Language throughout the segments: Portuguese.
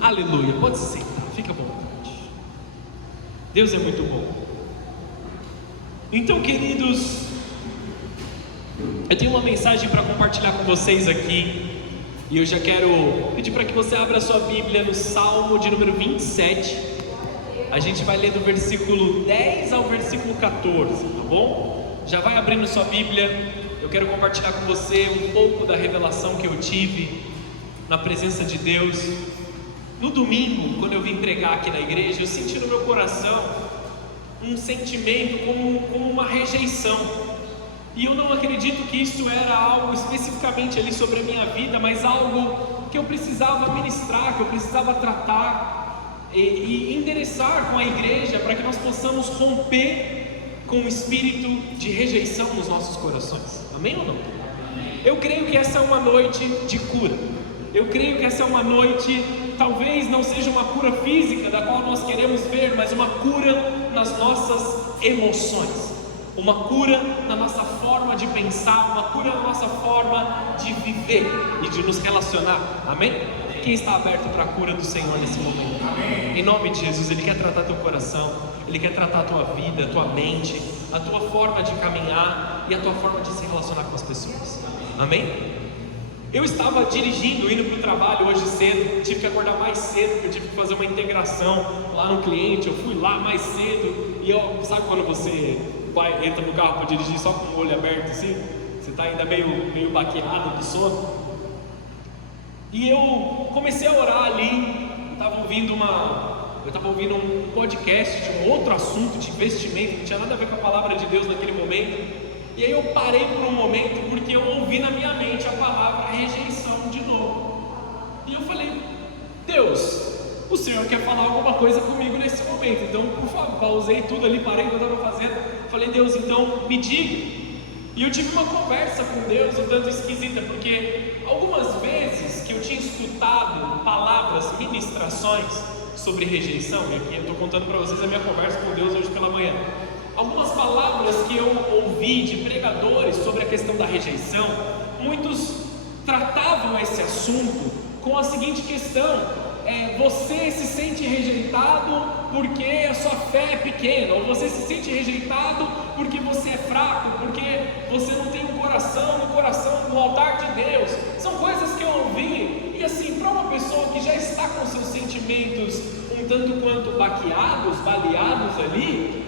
Aleluia, pode se sentar, fica à vontade. Deus é muito bom. Então, queridos, eu tenho uma mensagem para compartilhar com vocês aqui. E eu já quero pedir para que você abra a sua Bíblia no Salmo de número 27. A gente vai ler do versículo 10 ao versículo 14, tá bom? Já vai abrindo sua Bíblia. Eu quero compartilhar com você um pouco da revelação que eu tive na presença de Deus. No domingo, quando eu vim pregar aqui na igreja, eu senti no meu coração um sentimento como uma rejeição. E eu não acredito que isso era algo especificamente ali sobre a minha vida, mas algo que eu precisava ministrar, que eu precisava tratar e endereçar com a igreja, para que nós possamos romper com o espírito de rejeição nos nossos corações. Amém ou não? Eu creio que essa é uma noite de cura. Eu creio que essa é uma noite, talvez não seja uma cura física da qual nós queremos ver, mas uma cura nas nossas emoções, uma cura na nossa forma de pensar, uma cura na nossa forma de viver e de nos relacionar. Amém? Quem está aberto para a cura do Senhor nesse momento? Amém. Em nome de Jesus, Ele quer tratar teu coração, Ele quer tratar a tua vida, a tua mente, a tua forma de caminhar e a tua forma de se relacionar com as pessoas. Amém? Eu estava dirigindo, indo para o trabalho hoje cedo, tive que acordar mais cedo, porque eu tive que fazer uma integração lá no cliente. Eu fui lá mais cedo e sabe quando você entra no carro para dirigir só com o olho aberto assim? Você está ainda meio baqueado do sono. E eu comecei a orar ali, eu estava ouvindo um podcast de um outro assunto de investimento, que não tinha nada a ver com a palavra de Deus naquele momento. E aí eu parei por um momento, porque eu ouvi na minha mente a palavra rejeição de novo. E eu falei: Deus, o Senhor quer falar alguma coisa comigo nesse momento. Então, por favor, pausei tudo ali, parei o que eu estava fazendo. Falei: Deus, então me diga. E eu tive uma conversa com Deus um tanto esquisita, porque algumas vezes que eu tinha escutado palavras, ministrações sobre rejeição, e aqui eu estou contando para vocês a minha conversa com Deus hoje pela manhã. Algumas palavras que eu ouvi de pregadores sobre a questão da rejeição, muitos tratavam esse assunto com a seguinte questão: você se sente rejeitado porque a sua fé é pequena, ou você se sente rejeitado porque você é fraco, porque você não tem um coração no altar de Deus. São coisas que eu ouvi, e assim, para uma pessoa que já está com seus sentimentos um tanto quanto baqueados, baleados ali,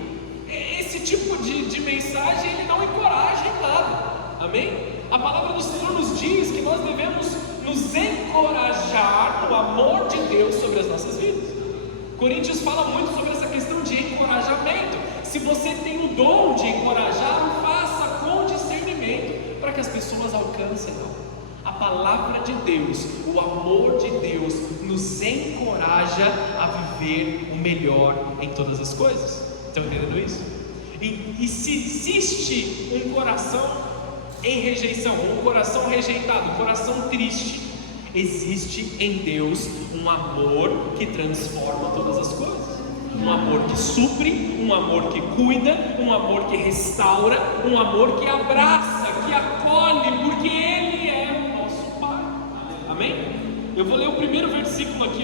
esse tipo de mensagem ele não encoraja em nada. Amém? A palavra do Senhor nos diz que nós devemos nos encorajar no amor de Deus sobre as nossas vidas. Coríntios fala muito sobre essa questão de encorajamento. Se você tem o dom de encorajar, faça com discernimento para que as pessoas alcancem algo. A palavra de Deus, o amor de Deus nos encoraja a viver o melhor em todas as coisas. Estão entendendo isso? E se existe um coração em rejeição, um coração rejeitado, um coração triste, existe em Deus um amor que transforma todas as coisas. Um amor que supre, um amor que cuida, um amor que restaura, um amor que abraça, que acolhe, porque Ele é o nosso Pai. Amém? Eu vou ler o primeiro versículo aqui,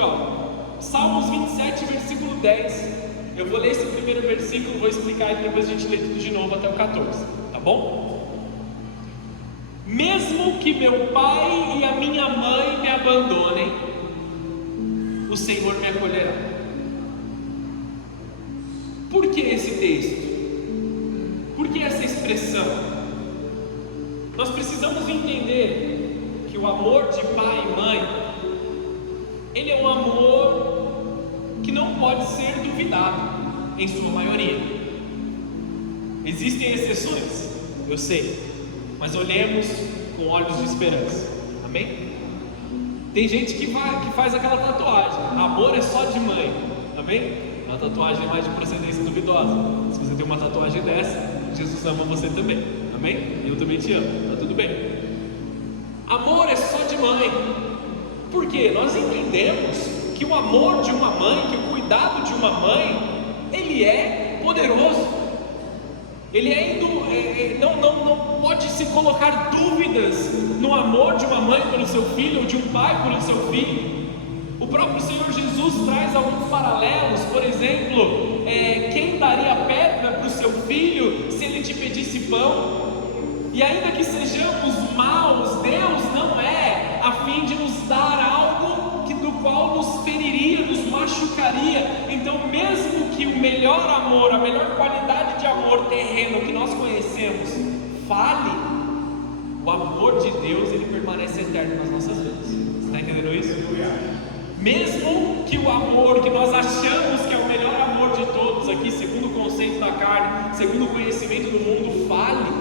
Salmos 27, versículo 10. Eu vou ler esse primeiro versículo, vou explicar e depois a gente lê tudo de novo até o 14, tá bom? Mesmo que meu pai e a minha mãe me abandonem, o Senhor me acolherá. Por que esse texto? Por que essa expressão? Nós precisamos entender que o amor de pai e mãe, ele é um amor que não pode ser duvidado, em sua maioria. Existem exceções, eu sei, mas olhemos com olhos de esperança. Amém? Tem gente que faz aquela tatuagem: amor é só de mãe. Amém? Uma tatuagem mais de procedência duvidosa. Se você tem uma tatuagem dessa, Jesus ama você também. Amém? Eu também te amo, tá tudo bem. Amor é só de mãe. Por quê? Nós entendemos que o amor de uma mãe, que o cuidado de uma mãe, ele é poderoso. Ele é não pode se colocar dúvidas no amor de uma mãe pelo seu filho ou de um pai pelo seu filho. O próprio Senhor Jesus traz alguns paralelos. Por exemplo, quem daria pedra para o seu filho se ele te pedisse pão? E ainda que sejamos maus, Deus não é a fim de nos dar algo do qual nos feriria, nos machucaria. Então, mesmo que o melhor amor, a melhor qualidade de amor terreno que nós conhecemos fale, o amor de Deus, ele permanece eterno nas nossas vidas. Você está entendendo isso? Mesmo que o amor que nós achamos que é o melhor amor de todos aqui, segundo o conceito da carne, segundo o conhecimento do mundo, fale,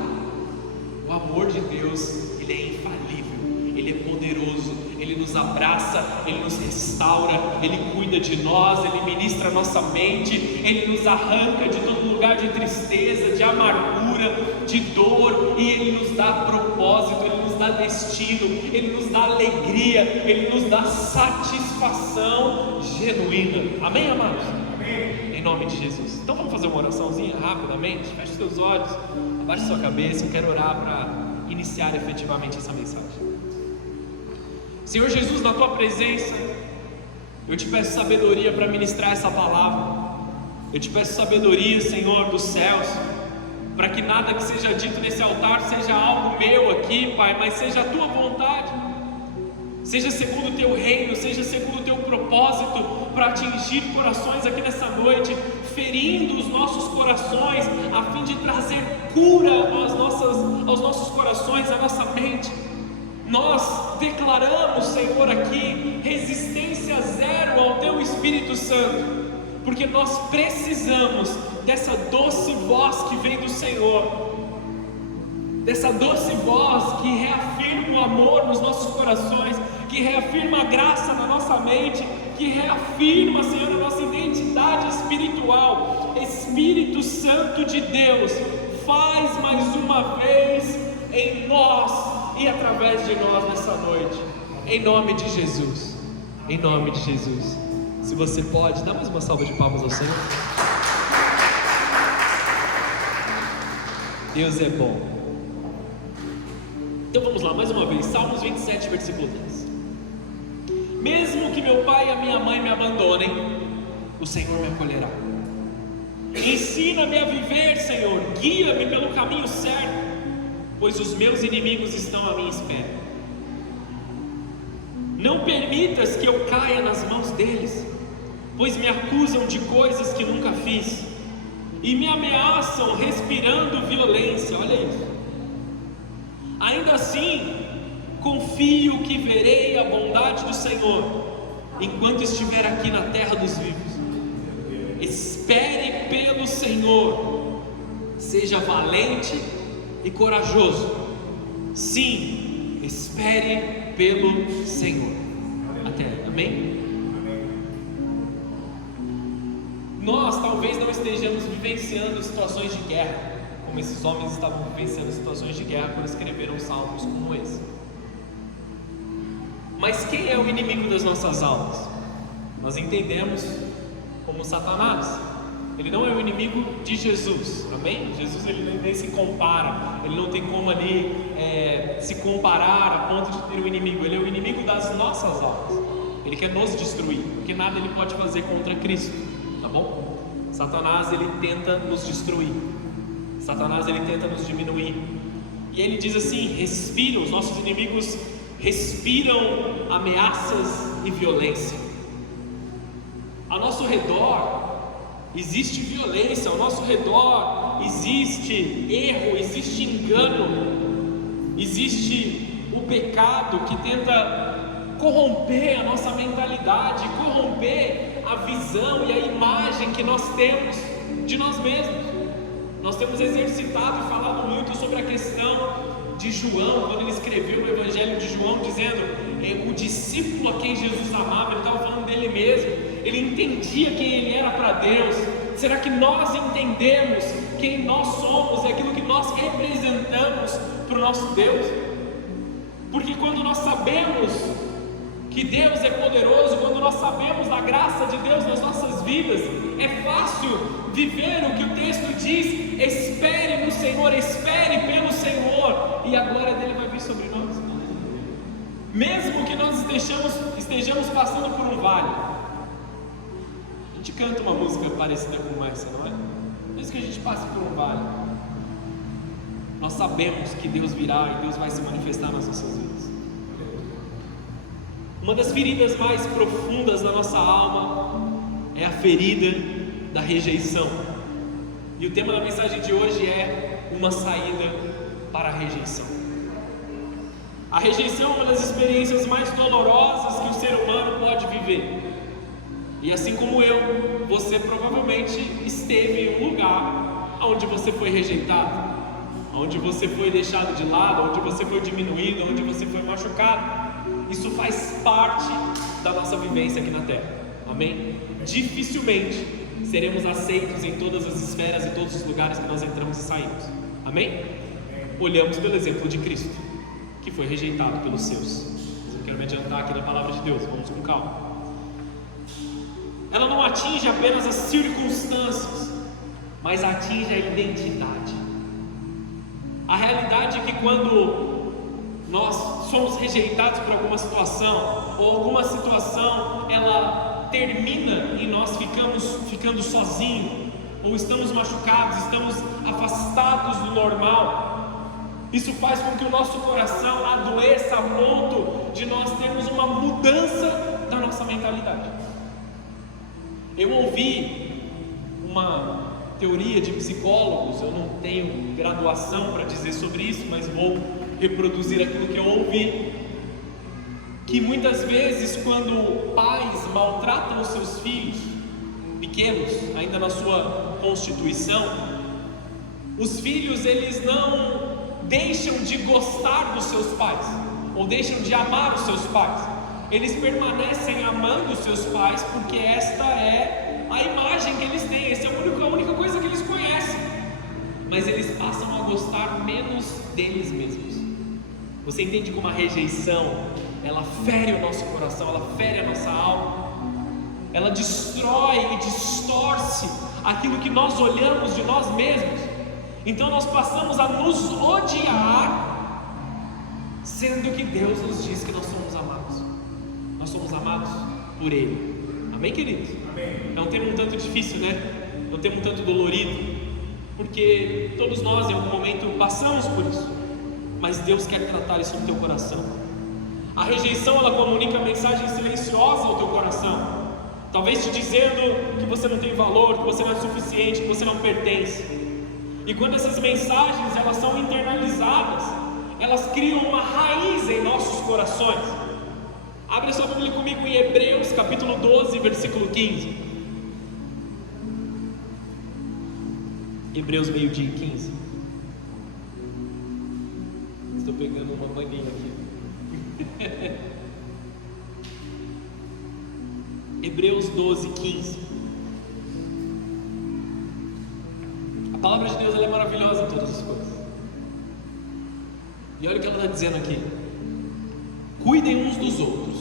o amor de Deus, ele é infalível, ele é poderoso, ele nos abraça, ele nos restaura, ele cuida de nós, ele ministra a nossa mente, ele nos arranca de todo lugar de tristeza, de amargura, de dor, e ele nos dá propósito, ele nos dá destino, ele nos dá alegria, ele nos dá satisfação genuína. Amém, amados? Amém. Em nome de Jesus. Então vamos fazer uma oraçãozinha rapidamente. Feche os teus olhos, abaixe sua cabeça. Eu quero orar para iniciar efetivamente essa mensagem. Senhor Jesus, na tua presença, eu te peço sabedoria para ministrar essa palavra. Eu te peço sabedoria, Senhor, dos céus, para que nada que seja dito nesse altar seja algo meu aqui, Pai, mas seja a tua vontade, seja segundo o teu reino, seja segundo o teu propósito, para atingir corações aqui nessa noite, ferindo os nossos corações, a fim de trazer cura aos nossos corações, à nossa mente. Nós declaramos, Senhor, aqui resistência zero ao Teu Espírito Santo, porque nós precisamos dessa doce voz que vem do Senhor, dessa doce voz que reafirma o amor nos nossos corações, que reafirma a graça na nossa mente, que reafirma, Senhor, a nossa identidade espiritual. Espírito Santo de Deus, faz mais uma vez em nós e através de nós nessa noite, em nome de Jesus, em nome de Jesus. Se você pode, dá mais uma salva de palmas ao Senhor. Deus é bom. Então vamos lá, mais uma vez, Salmos 27, versículo 10. Mesmo que meu pai e a minha mãe me abandonem, o Senhor me acolherá. Ensina-me a viver, Senhor, guia-me pelo caminho certo, pois os meus inimigos estão à minha espera. Não permitas que eu caia nas mãos deles, pois me acusam de coisas que nunca fiz e me ameaçam respirando violência. Olha isso. Ainda assim, confio que verei a bondade do Senhor enquanto estiver aqui na terra dos vivos. Espere pelo Senhor, seja valente e corajoso. Sim, espere pelo Senhor. Até, amém? Nós talvez não estejamos vivenciando situações de guerra, como esses homens estavam vivenciando situações de guerra quando escreveram salmos como esse. Mas quem é o inimigo das nossas almas? Nós entendemos como Satanás. Ele não é o inimigo de Jesus, amém? Jesus ele nem se compara, ele não tem como ali se comparar a ponto de ter um inimigo. Ele é o inimigo das nossas almas. Ele quer nos destruir, porque nada ele pode fazer contra Cristo, tá bom? Satanás ele tenta nos destruir, Satanás ele tenta nos diminuir. E ele diz assim: respiram, os nossos inimigos respiram ameaças e violência. Ao nosso redor existe violência, ao nosso redor existe erro, existe engano, existe o pecado que tenta corromper a nossa mentalidade, corromper a visão e a imagem que nós temos de nós mesmos. Nós temos exercitado e falado muito sobre a questão de João, quando ele escreveu o Evangelho de João, dizendo o discípulo a quem Jesus amava. Ele estava falando dele mesmo, ele entendia quem ele era para Deus. Será que nós entendemos quem nós somos e aquilo que nós representamos para o nosso Deus? Porque quando nós sabemos que Deus é poderoso, quando nós sabemos da graça de Deus nas nossas vidas, é fácil viver o que o texto diz: espere no Senhor, espere pelo Senhor, e a glória dele vai vir sobre nós. Mesmo que nós estejamos passando por um vale. A gente canta uma música parecida com essa, não é? Mesmo que a gente passe por um vale, nós sabemos que Deus virá e Deus vai se manifestar nas nossas vidas. Uma das feridas mais profundas da nossa alma é a ferida da rejeição. E o tema da mensagem de hoje é uma saída para a rejeição. A rejeição é uma das experiências mais dolorosas que o ser humano pode viver. E assim como eu, você provavelmente esteve em um lugar onde você foi rejeitado, onde você foi deixado de lado, onde você foi diminuído, onde você foi machucado. Isso faz parte da nossa vivência aqui na Terra, amém? Dificilmente seremos aceitos em todas as esferas e todos os lugares que nós entramos e saímos, amém? Olhamos pelo exemplo de Cristo, que foi rejeitado pelos seus. Eu quero me adiantar aqui na palavra de Deus, vamos com calma. Ela não atinge apenas as circunstâncias, mas atinge a identidade. A realidade é que quando nós somos rejeitados por alguma situação, ou alguma situação ela termina e nós ficando sozinhos, ou estamos machucados, estamos afastados do normal, isso faz com que o nosso coração adoeça a ponto de nós termos uma mudança da nossa mentalidade. Eu ouvi uma teoria de psicólogos, eu não tenho graduação para dizer sobre isso, mas vou reproduzir aquilo que eu ouvi, que muitas vezes quando pais maltratam os seus filhos pequenos, ainda na sua constituição, os filhos eles não deixam de gostar dos seus pais, ou deixam de amar os seus pais, eles permanecem amando os seus pais, porque esta é a imagem que eles têm, essa é a única coisa que eles conhecem, mas eles passam a gostar menos deles mesmos. Você entende como a rejeição, ela fere o nosso coração, ela fere a nossa alma, ela destrói e distorce aquilo que nós olhamos de nós mesmos. Então nós passamos a nos odiar, sendo que Deus nos diz que nós somos amados. Nós somos amados por Ele. Amém, queridos? Amém. É um tema um tanto difícil, né? É um tema um tanto dolorido, porque todos nós em algum momento passamos por isso, mas Deus quer tratar isso no teu coração. A rejeição, ela comunica mensagem silenciosa ao teu coração, talvez te dizendo que você não tem valor, que você não é suficiente, que você não pertence. E quando essas mensagens elas são internalizadas, elas criam uma raiz em nossos corações. Abre a sua Bíblia comigo em Hebreus capítulo 12, versículo 15. Hebreus meio-dia e 15. Estou pegando uma maninha aqui. Hebreus 12, 15. A palavra de Deus ela é maravilhosa em todas as coisas. E olha o que ela está dizendo aqui: cuidem uns dos outros.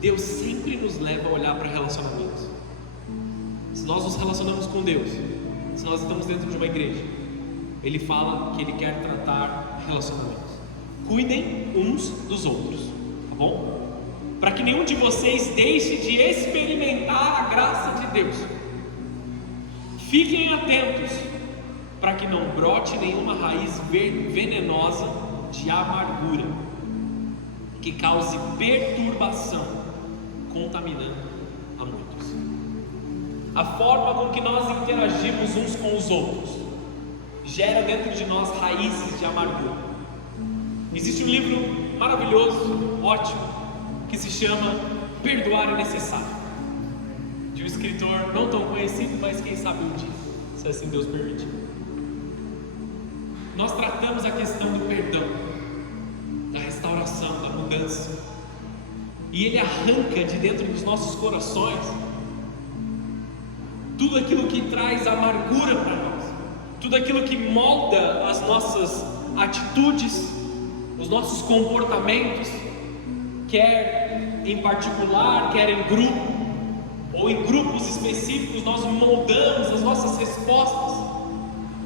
Deus sempre nos leva a olhar para relacionamentos. Se nós nos relacionamos com Deus, se nós estamos dentro de uma igreja, Ele fala que Ele quer tratar relacionamentos. Cuidem uns dos outros, tá bom? Para que nenhum de vocês deixe de experimentar a graça de Deus. Fiquem atentos para que não brote nenhuma raiz venenosa de amargura que cause perturbação, contaminando a muitos. A forma com que nós interagimos uns com os outros gera dentro de nós raízes de amargura. Existe um livro maravilhoso, ótimo, que se chama Perdoar é Necessário, de um escritor não tão conhecido, mas quem sabe um dia, se assim Deus permitir. Nós tratamos a questão do perdão, da restauração, da mudança, e ele arranca de dentro dos nossos corações tudo aquilo que traz amargura para nós, tudo aquilo que molda as nossas atitudes, os nossos comportamentos, quer em particular, quer em grupo, ou em grupos específicos, nós moldamos as nossas respostas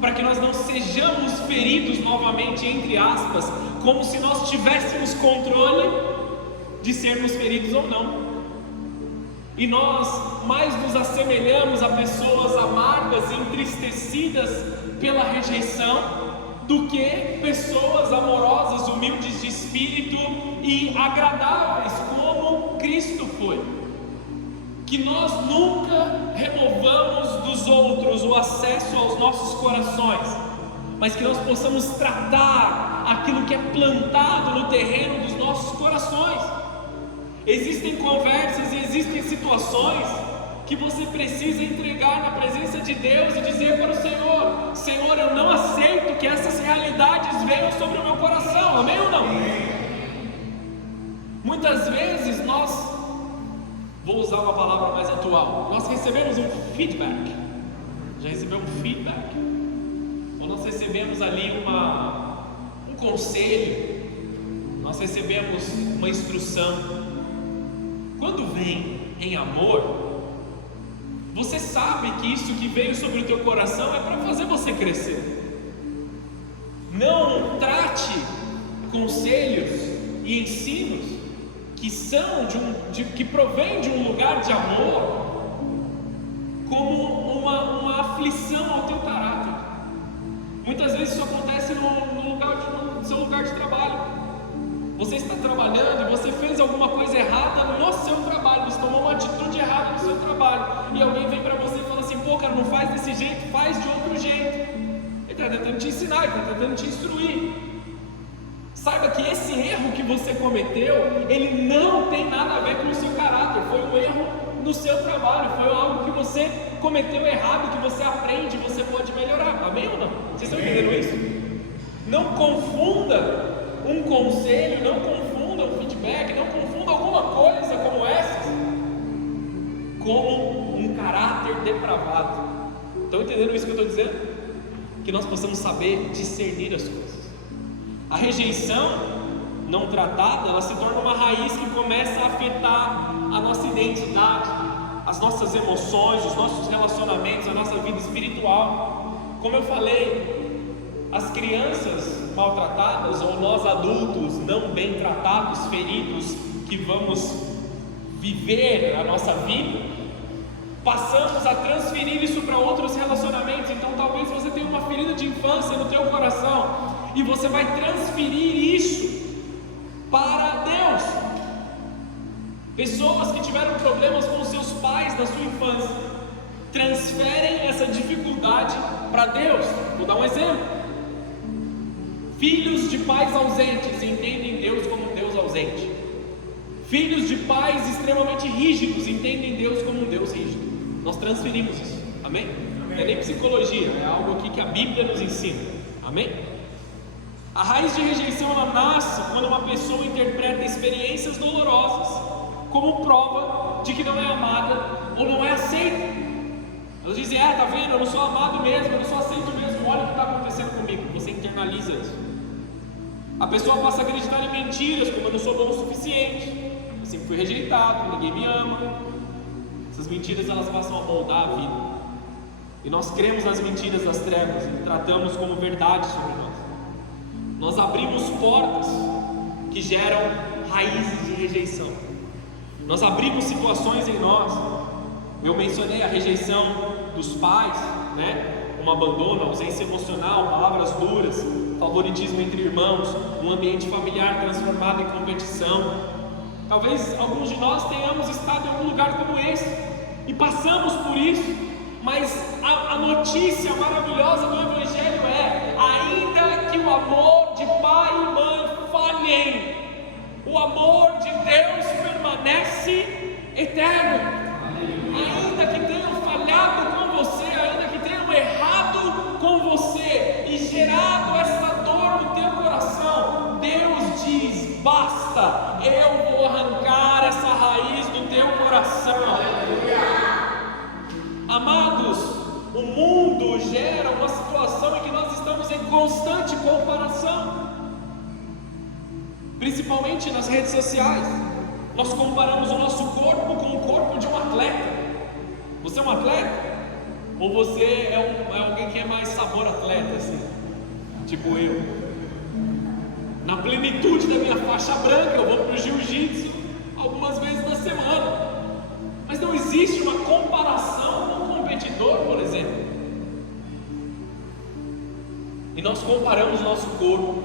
para que nós não sejamos feridos novamente, entre aspas, como se nós tivéssemos controle de sermos feridos ou não. E nós mais nos assemelhamos a pessoas amargas e entristecidas pela rejeição do que pessoas amorosas, humildes de espírito e agradáveis como Cristo foi. Que nós nunca removamos dos outros o acesso aos nossos corações, mas que nós possamos tratar aquilo que é plantado no terreno dos nossos corações. Existem conversas e existem situações que você precisa entregar na presença de Deus e dizer para o Senhor: Senhor, eu não aceito que essas realidades venham sobre o meu coração, amém ou não? Muitas vezes nós, vou usar uma palavra mais atual, nós recebemos um feedback, já recebemos feedback, ou nós recebemos ali um conselho, nós recebemos uma instrução. Quando vem em amor, você sabe que isso que veio sobre o teu coração é para fazer você crescer. Não trate conselhos e ensinos que são que provém de um lugar de amor como uma aflição ao teu caráter. Muitas vezes isso acontece no seu lugar de trabalho. Você está trabalhando e você fez alguma coisa errada no seu trabalho, você tomou uma atitude errada no seu trabalho, e alguém vem para você e fala assim: pô, cara, não faz desse jeito, faz de outro jeito. Ele está tentando te ensinar, ele está tentando te instruir. Saiba que esse erro que você cometeu, ele não tem nada a ver com o seu caráter, foi um erro no seu trabalho, foi algo que você cometeu errado, que você aprende, você pode melhorar, amém ou não? Vocês estão entendendo isso? Não confunda um conselho, não confunda um feedback, não confunda alguma coisa como essa como um caráter depravado. Estão entendendo isso que eu estou dizendo? Que nós possamos saber discernir as coisas. A rejeição não tratada, ela se torna uma raiz que começa a afetar a nossa identidade, as nossas emoções, os nossos relacionamentos, a nossa vida espiritual. Como eu falei, as crianças maltratadas, ou nós adultos não bem tratados, feridos, que vamos viver a nossa vida, passamos a transferir isso para outros relacionamentos. Então talvez você tenha uma ferida de infância no teu coração, e você vai transferir isso para Deus. Pessoas que tiveram problemas com seus pais na sua infância, transferem essa dificuldade para Deus. Vou dar um exemplo. Filhos de pais ausentes entendem Deus como um Deus ausente. Filhos de pais extremamente rígidos entendem Deus como um Deus rígido. Nós transferimos isso, amém? Não é nem psicologia, é algo aqui que a Bíblia nos ensina, amém? A raiz de rejeição, ela nasce quando uma pessoa interpreta experiências dolorosas como prova de que não é amada ou não é aceita. Elas dizem: tá vendo, eu não sou amado mesmo, eu não sou aceito mesmo, olha o que está acontecendo comigo. Você internaliza isso. A pessoa passa a acreditar em mentiras, como: eu não sou bom o suficiente, eu sempre fui rejeitado, ninguém me ama. Essas mentiras, elas passam a moldar a vida, e nós cremos nas mentiras das trevas e tratamos como verdade sobre nós. Nós abrimos portas que geram raízes de rejeição. Nós abrimos situações em nós. Eu mencionei a rejeição dos pais, um abandono, ausência emocional, palavras duras, favoritismo entre irmãos, um ambiente familiar transformado em competição. Talvez alguns de nós tenhamos estado em algum lugar como esse e passamos por isso, mas a notícia maravilhosa do Evangelho é: ainda que o amor de pai e mãe falhem, o amor de Deus permanece eterno. Ainda que tenham falhado com você, ainda que tenham errado com você e gerado essa dor no teu coração, Deus diz: basta, eu vou arrancar essa raiz do teu coração. Amados, o mundo gera uma situação em que nós estamos em constante comparação, principalmente nas redes sociais. Nós comparamos o nosso corpo com o corpo de um atleta. Você é um atleta? Ou você é alguém que é mais sabor atleta, assim? Tipo eu. Na plenitude da minha faixa branca, eu vou para o jiu-jitsu algumas vezes na semana. Mas não existe uma comparação com o competidor, por exemplo. E nós comparamos o nosso corpo,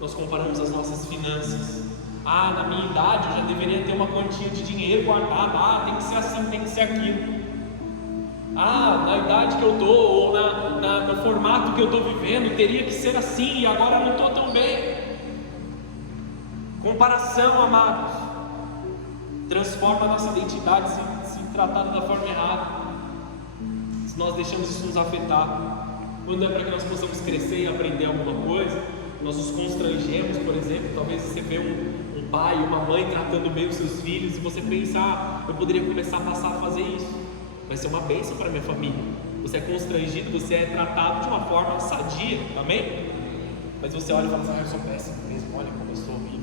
nós comparamos as nossas finanças. Na minha idade eu já deveria ter uma quantia de dinheiro guardada. Tem que ser assim, tem que ser aquilo. Na idade que eu estou, ou no formato que eu estou vivendo, teria que ser assim, e agora eu não estou tão bem. Comparação, amados, transforma a nossa identidade se tratada da forma errada. Se nós deixamos isso nos afetar, quando é para que nós possamos crescer e aprender alguma coisa, nós nos constrangemos, por exemplo. Talvez você vê um pai, uma mãe tratando bem os seus filhos, e você pensa, eu poderia começar a passar a fazer isso. Vai ser uma bênção para a minha família. Você é constrangido, você é tratado de uma forma sadia, amém? Mas você olha e fala assim, eu sou péssimo mesmo, olha como eu sou horrível.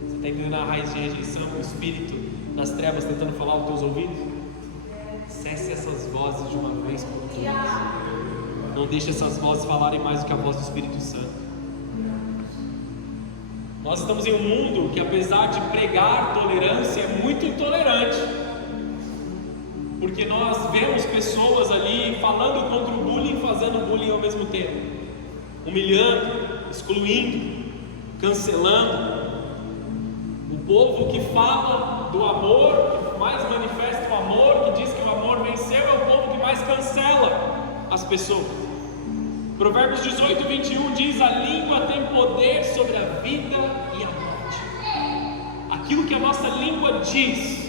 Você está entendendo a raiz de rejeição, o espírito nas trevas tentando falar aos teus ouvidos? Cesse essas vozes de uma vez por todas. Não deixe essas vozes falarem mais do que a voz do Espírito Santo. Nós estamos em um mundo que, apesar de pregar tolerância, é muito intolerante. Porque nós vemos pessoas ali falando contra o bullying, fazendo bullying ao mesmo tempo, humilhando, excluindo, cancelando. O povo que fala do amor, que mais manifesta o amor, que diz que o amor venceu, é o povo que mais cancela as pessoas. Provérbios 18, 21 diz: a língua tem poder sobre a vida e a morte. Aquilo que a nossa língua diz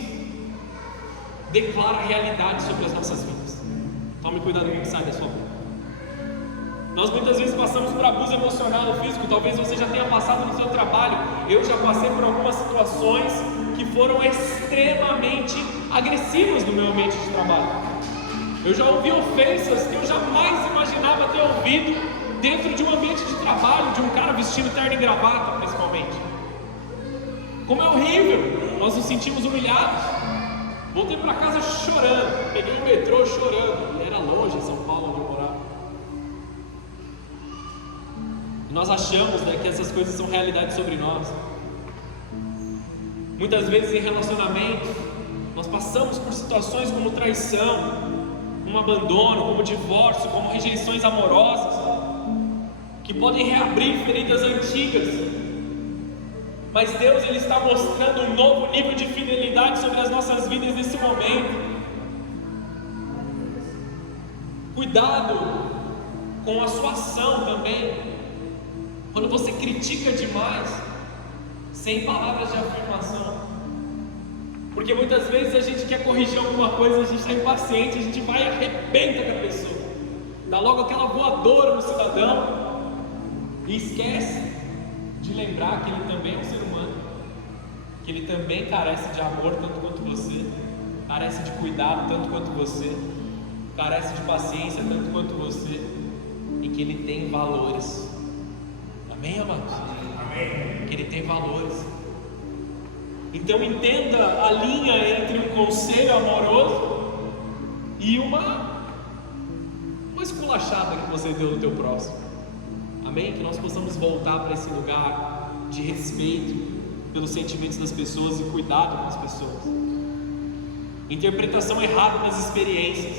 declara a realidade sobre as nossas vidas. Tome cuidado com o que sai da sua boca. Nós muitas vezes passamos por abuso emocional ou físico. Talvez você já tenha passado no seu trabalho. Eu já passei por algumas situações que foram extremamente agressivas no meu ambiente de trabalho. Eu já ouvi ofensas que eu jamais imaginava ter ouvido dentro de um ambiente de trabalho, de um cara vestindo terno e gravata, principalmente. Como é horrível, nós nos sentimos humilhados. Voltei para casa chorando, peguei o metrô chorando, e era longe em São Paulo onde eu morava. E nós achamos, que essas coisas são realidade sobre nós. Muitas vezes em relacionamentos, nós passamos por situações como traição, como abandono, como divórcio, como rejeições amorosas, que podem reabrir feridas antigas. Mas Deus, Ele está mostrando um novo nível de fidelidade sobre as nossas vidas nesse momento. Cuidado com a sua ação também. Quando você critica demais, sem palavras de afirmação. Porque muitas vezes a gente quer corrigir alguma coisa, a gente está impaciente, a gente vai e arrebenta com a pessoa. Dá logo aquela voadora no cidadão e esquece de lembrar que ele também é um ser humano, que ele também carece de amor tanto quanto você, carece de cuidado tanto quanto você, carece de paciência tanto quanto você, e que ele tem valores. Amém, amados? Amém. Que ele tem valores. Então entenda a linha entre um conselho amoroso e uma esculachada que você deu no teu próximo. Amém? Que nós possamos voltar para esse lugar de respeito pelos sentimentos das pessoas e cuidado com as pessoas. Interpretação errada das experiências.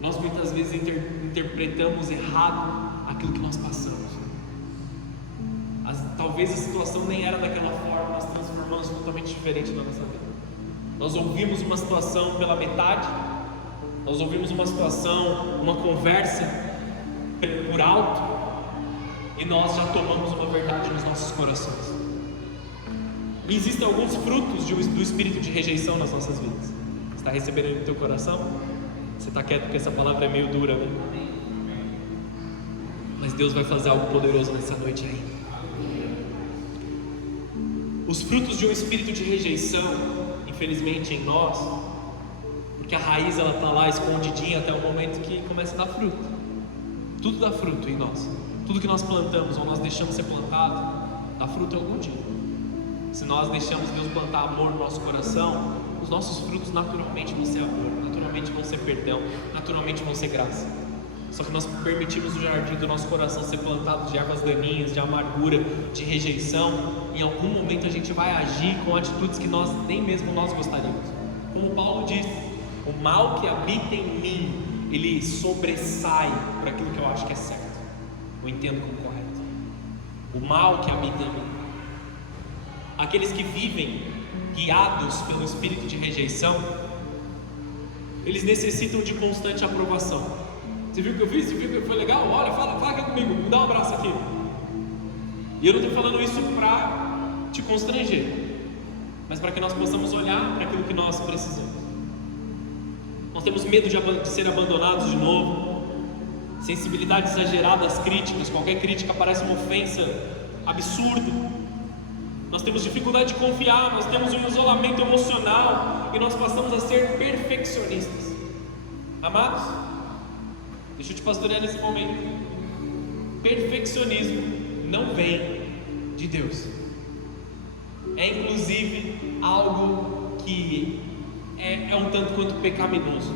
Nós muitas vezes interpretamos errado aquilo que nós passamos. Talvez a situação nem era daquela forma, nós transformamos totalmente diferente na nossa vida. Nós ouvimos uma situação pela metade, nós ouvimos uma situação, uma conversa por alto, e nós já tomamos uma verdade nos nossos corações. E existem alguns frutos do espírito de rejeição nas nossas vidas. Você está recebendo ele no teu coração? Você está quieto porque essa palavra é meio dura, né? Mas Deus vai fazer algo poderoso nessa noite aí. Os frutos de um espírito de rejeição, infelizmente em nós, porque a raiz ela está lá escondidinha até o momento que começa a dar fruto. Tudo dá fruto em nós. Tudo que nós plantamos ou nós deixamos ser plantado, dá fruto algum dia. se nós deixamos Deus plantar amor no nosso coração, os nossos frutos naturalmente vão ser amor, naturalmente vão ser perdão, naturalmente vão ser graça. Só que nós permitimos o jardim do nosso coração ser plantado de ervas daninhas, de amargura, de rejeição. Em algum momento a gente vai agir com atitudes que nem mesmo nós gostaríamos. Como Paulo diz, o mal que habita em mim, ele sobressai por aquilo que eu acho que é certo, eu entendo como correto. O mal que habita em mim. Aqueles que vivem guiados pelo espírito de rejeição, eles necessitam de constante aprovação. Você viu o que eu fiz? Você viu que foi legal? Olha, fala aqui comigo, me dá um abraço aqui. E eu não estou falando isso para te constranger, mas para que nós possamos olhar para aquilo que nós precisamos. Nós temos medo de ser abandonados de novo, sensibilidade exagerada às críticas, qualquer crítica parece uma ofensa absurda. Nós temos dificuldade de confiar, nós temos um isolamento emocional e nós passamos a ser perfeccionistas. Amados, deixa eu te pastorear nesse momento. Perfeccionismo não vem de Deus. É inclusive algo que é um tanto quanto pecaminoso,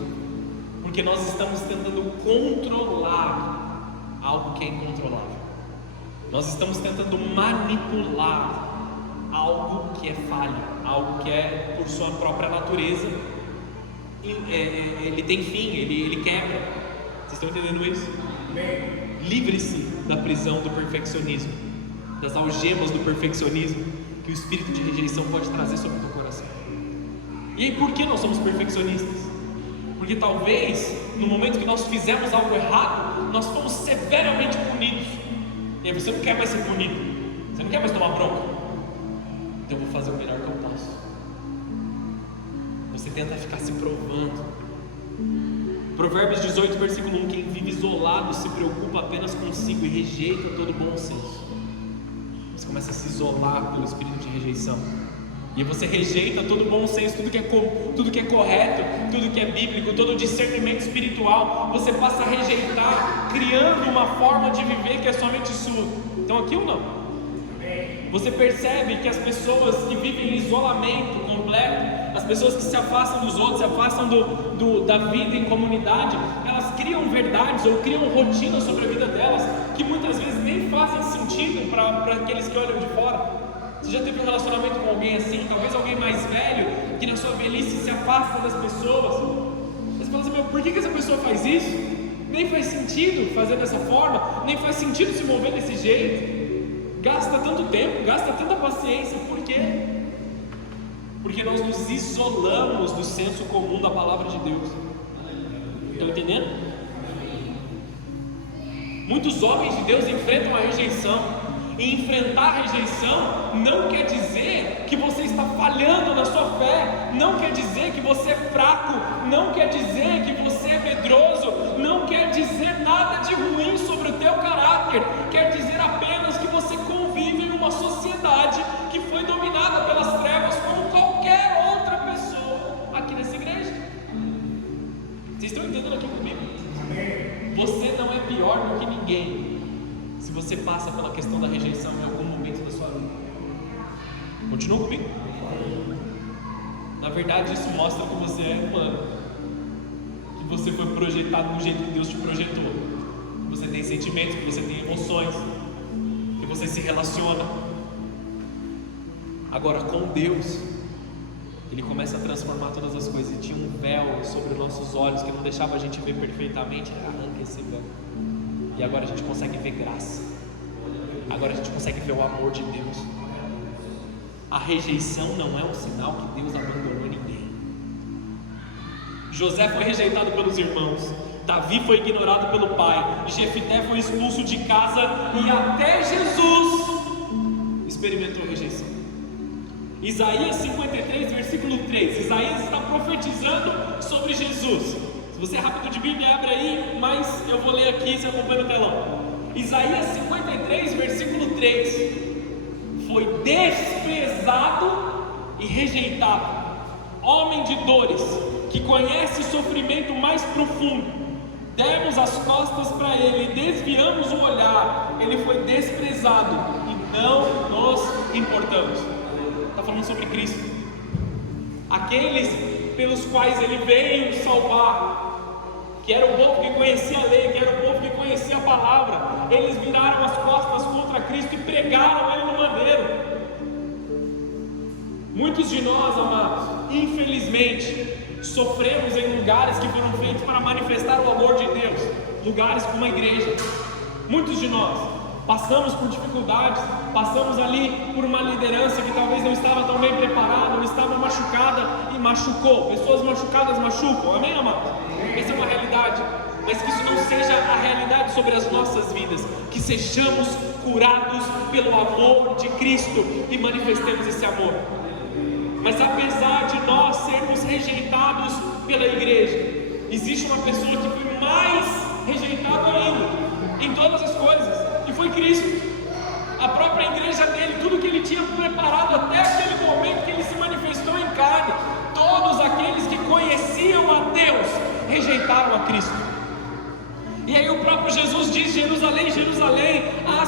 porque nós estamos tentando controlar algo que é incontrolável. Nós estamos tentando manipular algo que é falho, algo que é por sua própria natureza, ele tem fim, ele quebra. Vocês estão entendendo isso? Livre-se da prisão do perfeccionismo, das algemas do perfeccionismo que o espírito de rejeição pode trazer sobre o teu coração. E aí, por que nós somos perfeccionistas? Porque talvez no momento que nós fizemos algo errado, nós fomos severamente punidos. E aí você não quer mais ser punido, você não quer mais tomar bronca. Então eu vou fazer o melhor que eu posso. Você tenta ficar se provando. Provérbios 18, versículo 1: quem vive isolado se preocupa apenas consigo e rejeita todo bom senso. Você começa a se isolar pelo espírito de rejeição, e você rejeita todo bom senso, tudo que é correto, tudo que é bíblico, todo discernimento espiritual, você passa a rejeitar, criando uma forma de viver que é somente sua. Então aqui ou não? Você percebe que as pessoas que vivem em isolamento completo, as pessoas que se afastam dos outros, se afastam da vida em comunidade, elas criam verdades ou criam rotinas sobre a vida delas que muitas vezes nem fazem sentido para aqueles que olham de fora. Você já teve um relacionamento com alguém assim, talvez alguém mais velho, que na sua velhice se afasta das pessoas? Você fala assim: mas por que essa pessoa faz isso? Nem faz sentido fazer dessa forma, nem faz sentido se mover desse jeito. Gasta tanto tempo, gasta tanta paciência. Por quê? Porque nós nos isolamos do senso comum da palavra de Deus. Estão entendendo? Muitos homens de Deus enfrentam a rejeição. E enfrentar a rejeição não quer dizer que você está falhando na sua fé, não quer dizer que você é fraco, não quer dizer que você é medroso, não quer dizer nada de ruim sobre o teu caráter, quer dizer apenas que você convive em uma sociedade que foi dominada pelas trevas como qualquer outra pessoa aqui nessa igreja. Vocês estão entendendo aqui comigo? Você não é pior do que ninguém se você passa pela questão da rejeição em algum momento da sua vida. Continua comigo? Na verdade, isso mostra que você é humano, que você foi projetado do jeito que Deus te projetou, que você tem sentimentos, que você tem emoções, que você se relaciona. Agora, com Deus, Ele começa a transformar todas as coisas. E tinha um véu sobre os nossos olhos que não deixava a gente ver perfeitamente. Arranca esse véu. E agora a gente consegue ver graça. Agora a gente consegue ver o amor de Deus. A rejeição não é um sinal que Deus abandonou ninguém. José foi rejeitado pelos irmãos, Davi foi ignorado pelo pai, Jefté foi expulso de casa, e até Jesus experimentou rejeição. Isaías 53, versículo 3. Isaías está profetizando sobre Jesus. Se você é rápido de Bíblia, abre aí, mas eu vou ler aqui, você acompanha no telão. Isaías 53, versículo 3: foi desprezado e rejeitado, homem de dores, que conhece o sofrimento mais profundo. Demos as costas para ele, desviamos o olhar. Ele foi desprezado e não nos importamos. falando sobre Cristo. Aqueles pelos quais Ele veio salvar, que era o povo que conhecia a lei, que era o povo que conhecia a palavra, eles viraram as costas contra Cristo e pregaram Ele no madeiro. Muitos de nós, amados, infelizmente, sofremos em lugares que foram feitos para manifestar o amor de Deus, lugares como a igreja. Muitos de nós passamos por dificuldades, passamos ali por uma liderança que talvez não estava tão bem preparada, ou estava machucada e machucou. Pessoas machucadas machucam, amém, amados? Essa é uma realidade, mas que isso não seja a realidade sobre as nossas vidas, que sejamos curados pelo amor de Cristo e manifestemos esse amor. Mas apesar de nós sermos rejeitados pela igreja, existe uma pessoa que foi mais rejeitado ainda em todas as coisas, e foi Cristo. A própria igreja dele, tudo que ele tinha preparado até aquele momento que ele se manifestou em carne, todos aqueles que conheciam a Deus rejeitaram a Cristo. E aí o próprio Jesus diz: Jerusalém, Jerusalém,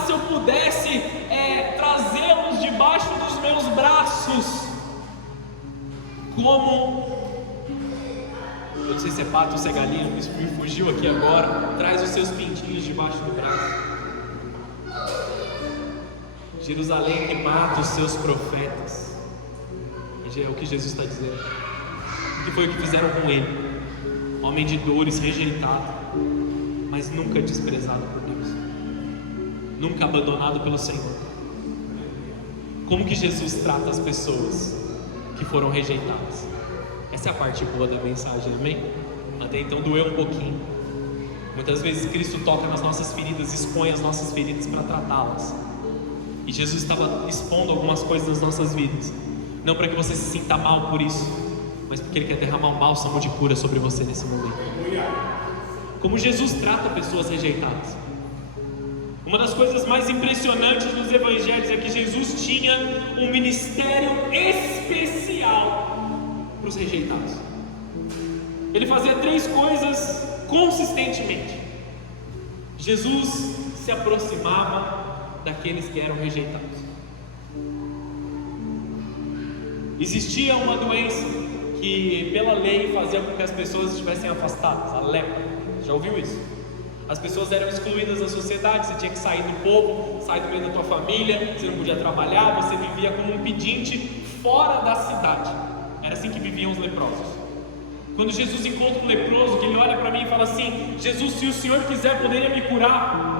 se eu pudesse trazê-los debaixo dos meus braços, como, eu não sei se é pato ou se é galinha, me fugiu aqui agora, traz os seus pintinhos debaixo do braço. Jerusalém que mata os seus profetas, é o que Jesus está dizendo. O que foi o que fizeram com ele? Homem de dores, rejeitado, mas nunca desprezado por Deus, nunca abandonado pelo Senhor. Como que Jesus trata as pessoas que foram rejeitadas? Essa é a parte boa da mensagem, amém? Até então doeu um pouquinho. Muitas vezes Cristo toca nas nossas feridas, expõe as nossas feridas para tratá-las. E Jesus estava expondo algumas coisas nas nossas vidas, não para que você se sinta mal por isso, mas porque Ele quer derramar um bálsamo de cura sobre você nesse momento. Como Jesus trata pessoas rejeitadas. Uma das coisas mais impressionantes nos evangelhos é que Jesus tinha um ministério especial para os rejeitados. Ele fazia 3 coisas consistentemente. Jesus se aproximava daqueles que eram rejeitados. Existia uma doença que pela lei fazia com que as pessoas estivessem afastadas, a lepra. Já ouviu isso? As pessoas eram excluídas da sociedade, você tinha que sair do povo, sair do meio da tua família, você não podia trabalhar, você vivia como um pedinte fora da cidade. Era assim que viviam os leprosos. Quando Jesus encontra um leproso, que ele olha para mim e fala assim: Jesus, se o Senhor quiser, poderia me curar.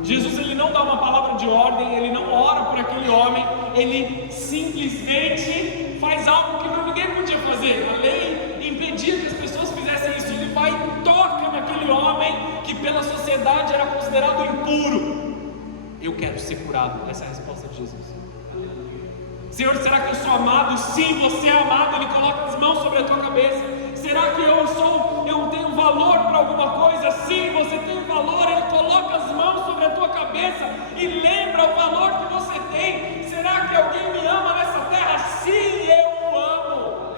Jesus, ele não dá uma palavra de ordem, ele não ora por aquele homem, ele simplesmente faz algo que ninguém podia fazer. A lei impedia que as pessoas fizessem isso. Ele vai e toca naquele homem que pela sociedade era considerado impuro. Eu quero ser curado. Essa é a resposta de Jesus. Senhor, será que eu sou amado? Sim, você é amado. Ele coloca as mãos sobre a tua cabeça. Será que eu tenho valor para alguma coisa? Sim, você tem valor. Ele coloca as mãos sobre a tua cabeça e lembra o valor que você tem. Será que alguém me ama nessa terra? Sim, eu o amo.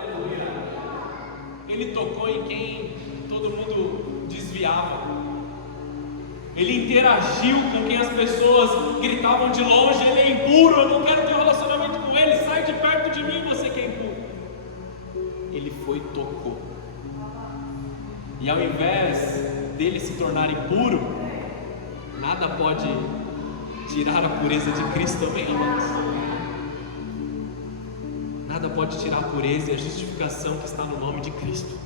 Ele tocou em quem todo mundo desviava. Ele interagiu com quem as pessoas gritavam de longe: ele é impuro, eu não quero ter um relacionamento com ele, sai de perto de mim, você que é impuro. Ele foi e tocou. E ao invés dele se tornar impuro, nada pode tirar a pureza de Cristo também, irmãos. Nada pode tirar a pureza e a justificação que está no nome de Cristo.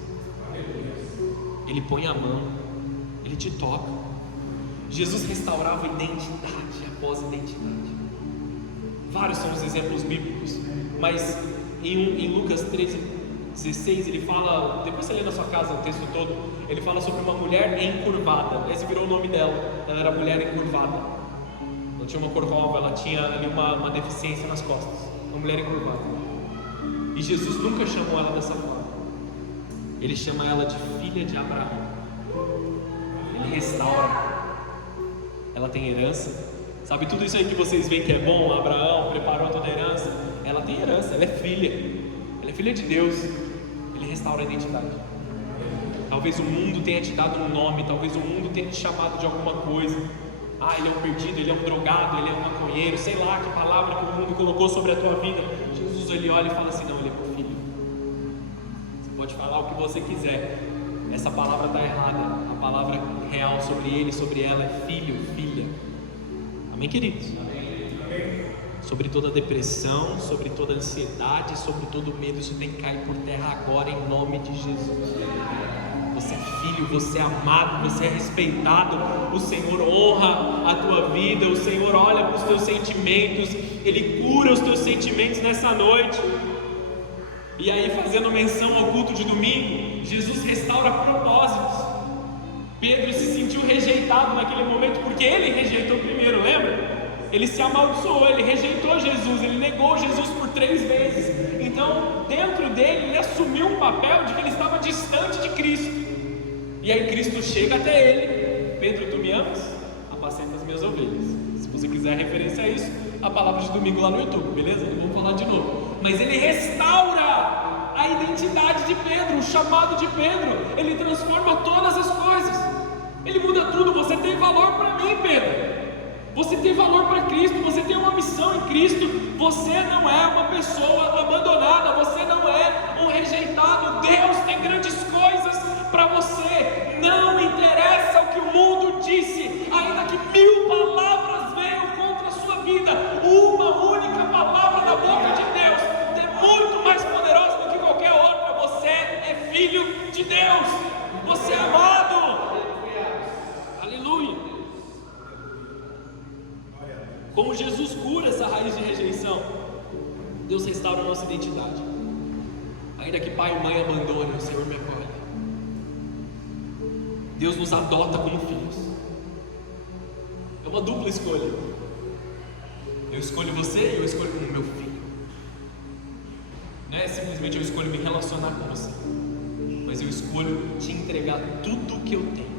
Ele põe a mão, ele te toca. Jesus restaurava identidade após identidade. Vários são os exemplos bíblicos, mas em Lucas 13:16 ele fala, depois você lê na sua casa o texto todo, ele fala sobre uma mulher encurvada. Esse virou o nome dela, ela era mulher encurvada. Ela tinha uma corcova, ela tinha ali uma deficiência nas costas, uma mulher encurvada. E Jesus nunca chamou ela dessa forma. Ele chama ela de filha de Abraão. Ele restaura. Ela tem herança. Sabe tudo isso aí que vocês veem que é bom? Abraão preparou toda a herança. Ela tem herança, ela é filha. Ela é filha de Deus. Ele restaura a identidade. Talvez o mundo tenha te dado um nome, talvez o mundo tenha te chamado de alguma coisa. Ele é um perdido, ele é um drogado, ele é um maconheiro, sei lá que palavra que o mundo colocou sobre a tua vida. Jesus ele olha e fala assim: não, ele é meu filho. Você pode falar o que você quiser, essa palavra está errada. A palavra real sobre ele, sobre ela é filho, filha. Amém, queridos? Amém. Sobre toda depressão, sobre toda ansiedade, sobre todo medo, isso tem que cair por terra agora em nome de Jesus. Você é filho, você é amado, você é respeitado. O Senhor honra a tua vida, o Senhor olha para os teus sentimentos, Ele cura os teus sentimentos nessa noite. E aí, fazendo menção ao culto de domingo, Jesus restaura propósitos. Pedro se sentiu rejeitado naquele momento porque ele rejeitou primeiro, lembra? Ele se amaldiçoou, ele rejeitou Jesus, ele negou Jesus por 3 vezes. Então, dentro dele, ele assumiu um papel de que ele estava distante de Cristo. E aí Cristo chega até ele: Pedro, tu me amas? Apacenta as minhas ovelhas. Se você quiser referência a isso, a palavra de domingo lá no YouTube, beleza? Não vamos falar de novo. Mas ele restaura a identidade de Pedro, o chamado de Pedro. Ele transforma todas as coisas. Ele muda tudo. Você tem valor para mim, Pedro. Você tem valor para Cristo, você tem uma missão em Cristo. Você não é uma pessoa abandonada, você não é um rejeitado. Deus tem grandes coisas para você. Não interessa o que o mundo disse, ainda que 1000 palavras venham contra a sua vida, uma única palavra da boca de Deus é muito mais poderosa do que qualquer outra. Você é filho de Deus, você é amado. Aleluia. Como Jesus cura essa raiz de rejeição, Deus restaura a nossa identidade. Ainda que pai e mãe abandonem, o Senhor me acolhe. Deus nos adota como filhos. É uma dupla escolha. Eu escolho você e eu escolho como meu filho. Não é simplesmente eu escolho me relacionar com você, mas eu escolho te entregar tudo que eu tenho.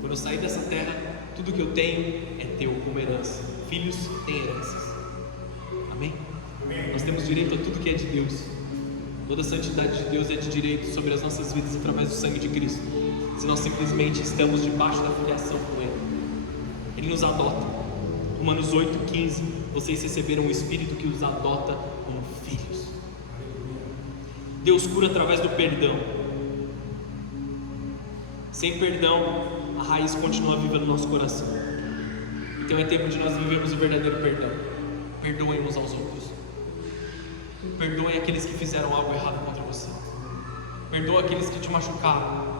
Quando eu sair dessa terra, tudo que eu tenho é teu como herança. Filhos têm heranças. Amém? Amém? Nós temos direito a tudo que é de Deus. Toda a santidade de Deus é de direito sobre as nossas vidas através do sangue de Cristo. Se nós simplesmente estamos debaixo da filiação com Ele, Ele nos adota. Romanos 8,15: vocês receberam o Espírito que os adota como filhos. Deus cura através do perdão. Sem perdão, a raiz continua viva no nosso coração. Então é tempo de nós vivermos o verdadeiro perdão. Perdoem uns aos outros. Perdoem aqueles que fizeram algo errado contra você. Perdoe aqueles que te machucaram.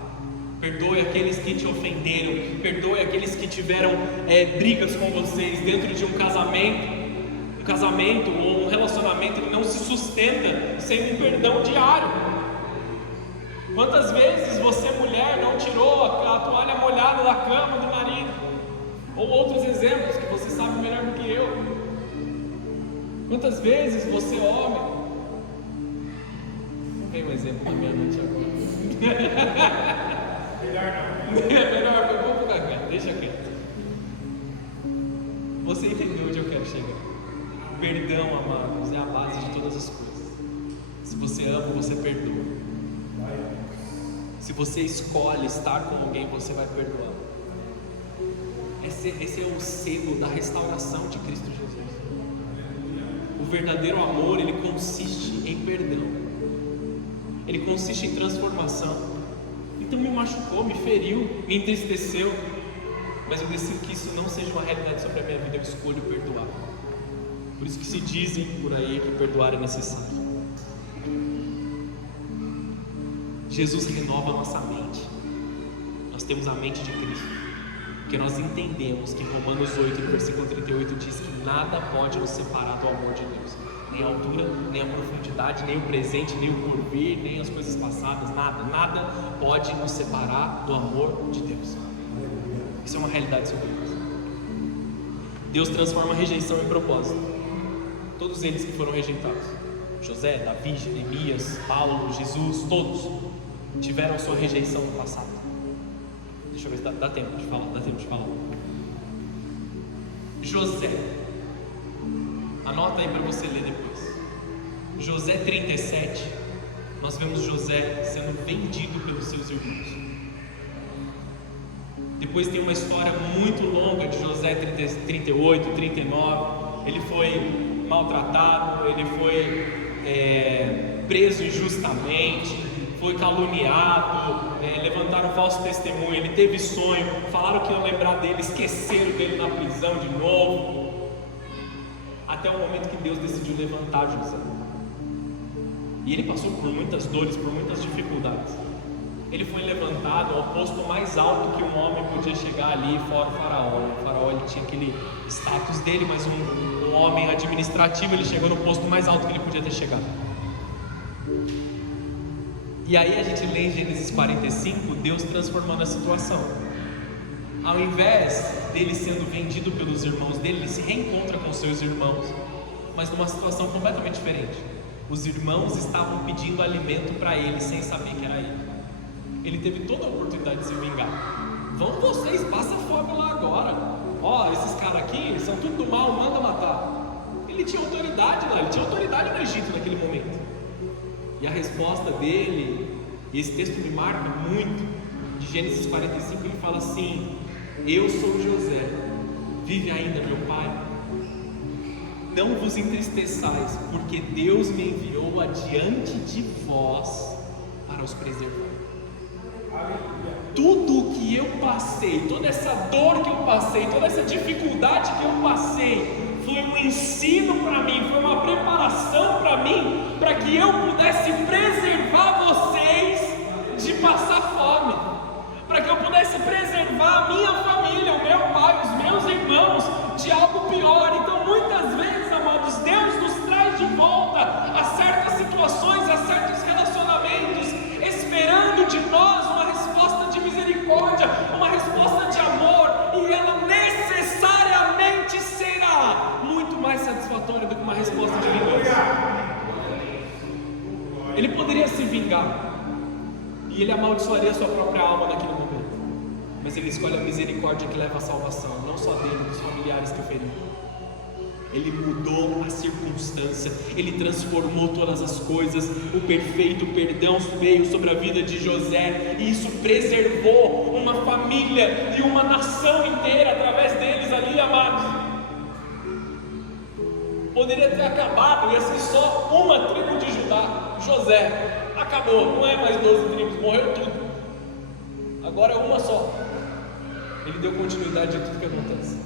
Perdoe aqueles que te ofenderam. Perdoe aqueles que tiveram brigas com vocês dentro de um casamento. Um casamento ou um relacionamento, ele não se sustenta sem um perdão diário. Quantas vezes você, mulher, não tirou a toalha molhada da cama do marido? Ou outros exemplos que você sabe melhor do que eu. Quantas vezes você, homem... Não tem um exemplo na minha mente agora. Melhor não. Melhor, foi bom ficar quieto, deixa quieto. Você entendeu onde eu quero chegar. Perdão, amados, é a base de todas as coisas. Se você ama, você perdoa. Se você escolhe estar com alguém, você vai perdoar. Esse é o selo da restauração de Cristo Jesus. O verdadeiro amor, ele consiste em perdão. Ele consiste em transformação. Então me machucou, me feriu, me entristeceu, mas eu decido que isso não seja uma realidade sobre a minha vida. Eu escolho perdoar. Por isso que se dizem por aí que perdoar é necessário. Jesus renova a nossa mente. Nós temos a mente de Cristo, porque nós entendemos que em Romanos 8, no versículo 38, diz que nada pode nos separar do amor de Deus. Nem a altura, nem a profundidade, nem o presente, nem o porvir, nem as coisas passadas, nada pode nos separar do amor de Deus. Isso é uma realidade sobre nós. Deus transforma a rejeição em propósito. Todos eles que foram rejeitados, José, Davi, Jeremias, Paulo, Jesus, todos tiveram sua rejeição no passado. Deixa eu ver se dá tempo de falar. José, anota aí para você ler depois. José 37, nós vemos José sendo vendido pelos seus irmãos. Depois tem uma história muito longa de José 38, 39. Ele foi maltratado, ele foi preso injustamente, foi caluniado, levantaram falso testemunho, ele teve sonho, falaram que iam lembrar dele, esqueceram dele na prisão de novo, até o momento que Deus decidiu levantar José. E ele passou por muitas dores, por muitas dificuldades. Ele foi levantado ao posto mais alto que um homem podia chegar ali, fora o faraó. O faraó, ele tinha aquele status dele, mas um homem administrativo, ele chegou no posto mais alto que ele podia ter chegado. E aí a gente lê em Gênesis 45, Deus transformando a situação. Ao invés dele sendo vendido pelos irmãos dele, ele se reencontra com seus irmãos, mas numa situação completamente diferente. Os irmãos estavam pedindo alimento para ele, sem saber que era ele. Ele teve toda a oportunidade de se vingar. Vão vocês, passa fome lá agora. Ó, esses caras aqui são tudo do mal, manda matar. Ele tinha autoridade lá, ele tinha autoridade no Egito naquele momento. E a resposta dele, e esse texto me marca muito, de Gênesis 45, ele fala assim: eu sou José, vive ainda meu pai? Não vos entristeçais, porque Deus me enviou adiante de vós para os preservar. Tudo o que eu passei, toda essa dor que eu passei, toda essa dificuldade que eu passei, foi um ensino para mim, foi uma preparação para mim, para que eu pudesse preservar vocês de passar fome, para que eu pudesse preservar a minha família, o meu pai, os meus irmãos de algo pior. Então muitas vezes, amados, Deus nos traz de volta a certas situações, a certos relacionamentos, esperando de nós uma resposta de misericórdia, uma resposta de amor, e ela necessariamente será muito mais satisfatória do que uma resposta de vingança. Ele poderia se vingar e ele amaldiçoaria a sua própria alma naquele momento, mas ele escolhe a misericórdia que leva à salvação, não só dele, dos familiares que o feriram. Ele mudou a circunstância, ele transformou todas as coisas. O perfeito perdão veio sobre a vida de José, e isso preservou uma família e uma nação inteira através deles ali, amados. Poderia ter acabado, ia ser só uma tribo de Judá, José, acabou, não é mais 12 tribos, morreu tudo, agora é uma só. Ele deu continuidade a tudo que acontece.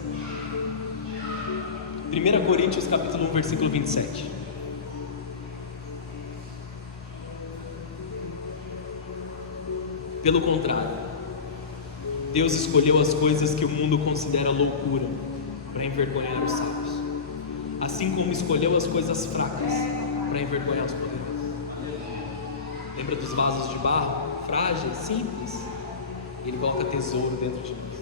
1 Coríntios capítulo 1, versículo 27. Pelo contrário, Deus escolheu as coisas que o mundo considera loucura para envergonhar os sábios, assim como escolheu as coisas fracas para envergonhar os poderosos. Lembra dos vasos de barro? Frágeis, simples. Ele coloca tesouro dentro de nós.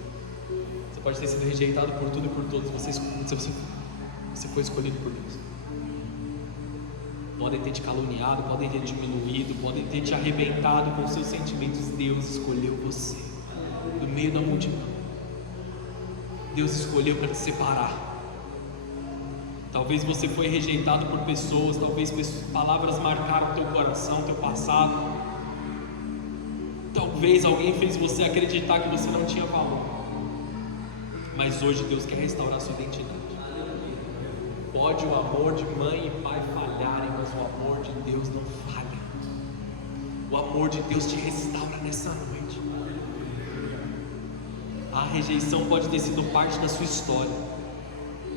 Você pode ter sido rejeitado por tudo e por todos, você foi escolhido por Deus. Podem ter te caluniado, podem ter te diminuído, podem ter te arrebentado com seus sentimentos. Deus escolheu você do meio da multidão. Deus escolheu para te separar. Talvez você foi rejeitado por pessoas, talvez palavras marcaram teu coração, teu passado. Talvez alguém fez você acreditar que você não tinha valor. Mas hoje Deus quer restaurar sua identidade. Pode o amor de mãe e pai falharem, mas o amor de Deus não falha. O amor de Deus te restaura nessa noite. A rejeição pode ter sido parte da sua história,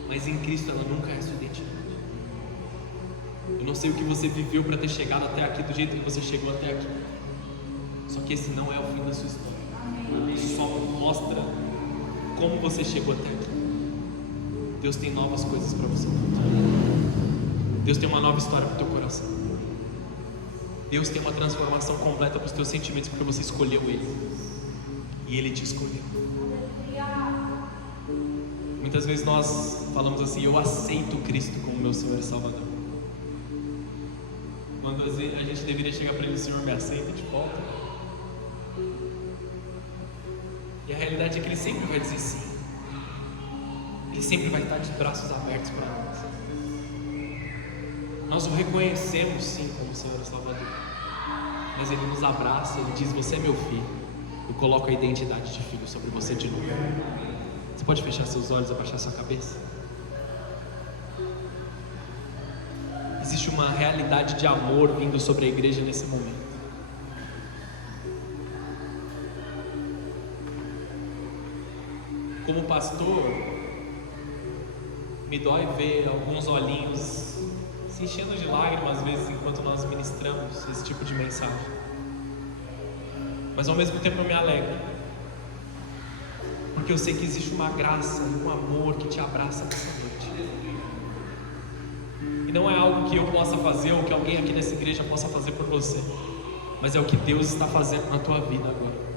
mas em Cristo ela nunca é sua identidade. Eu não sei o que você viveu para ter chegado até aqui do jeito que você chegou até aqui, só que esse não é o fim da sua história. Isso só mostra como você chegou até aqui. Deus tem novas coisas para você. Deus tem uma nova história para o teu coração. Deus tem uma transformação completa para os teus sentimentos, porque você escolheu Ele, e Ele te escolheu. Muitas vezes nós falamos assim: eu aceito Cristo como meu Senhor e Salvador, quando a gente deveria chegar para Ele: Senhor, me aceita de volta. E a realidade é que Ele sempre vai dizer sim. Ele sempre vai estar de braços abertos para nós. Nós o reconhecemos sim como Senhor e Salvador, mas Ele nos abraça, Ele diz: você é meu filho. Eu coloco a identidade de filho sobre você de novo. Você pode fechar seus olhos, abaixar sua cabeça? Existe existe uma realidade de amor vindo sobre a igreja nesse momento. Como pastor, me dói ver alguns olhinhos se enchendo de lágrimas às vezes enquanto nós ministramos esse tipo de mensagem. Mas ao mesmo tempo eu me alegro, porque eu sei que existe uma graça e um amor que te abraça nessa noite. E não é algo que eu possa fazer ou que alguém aqui nessa igreja possa fazer por você, mas é o que Deus está fazendo na tua vida agora.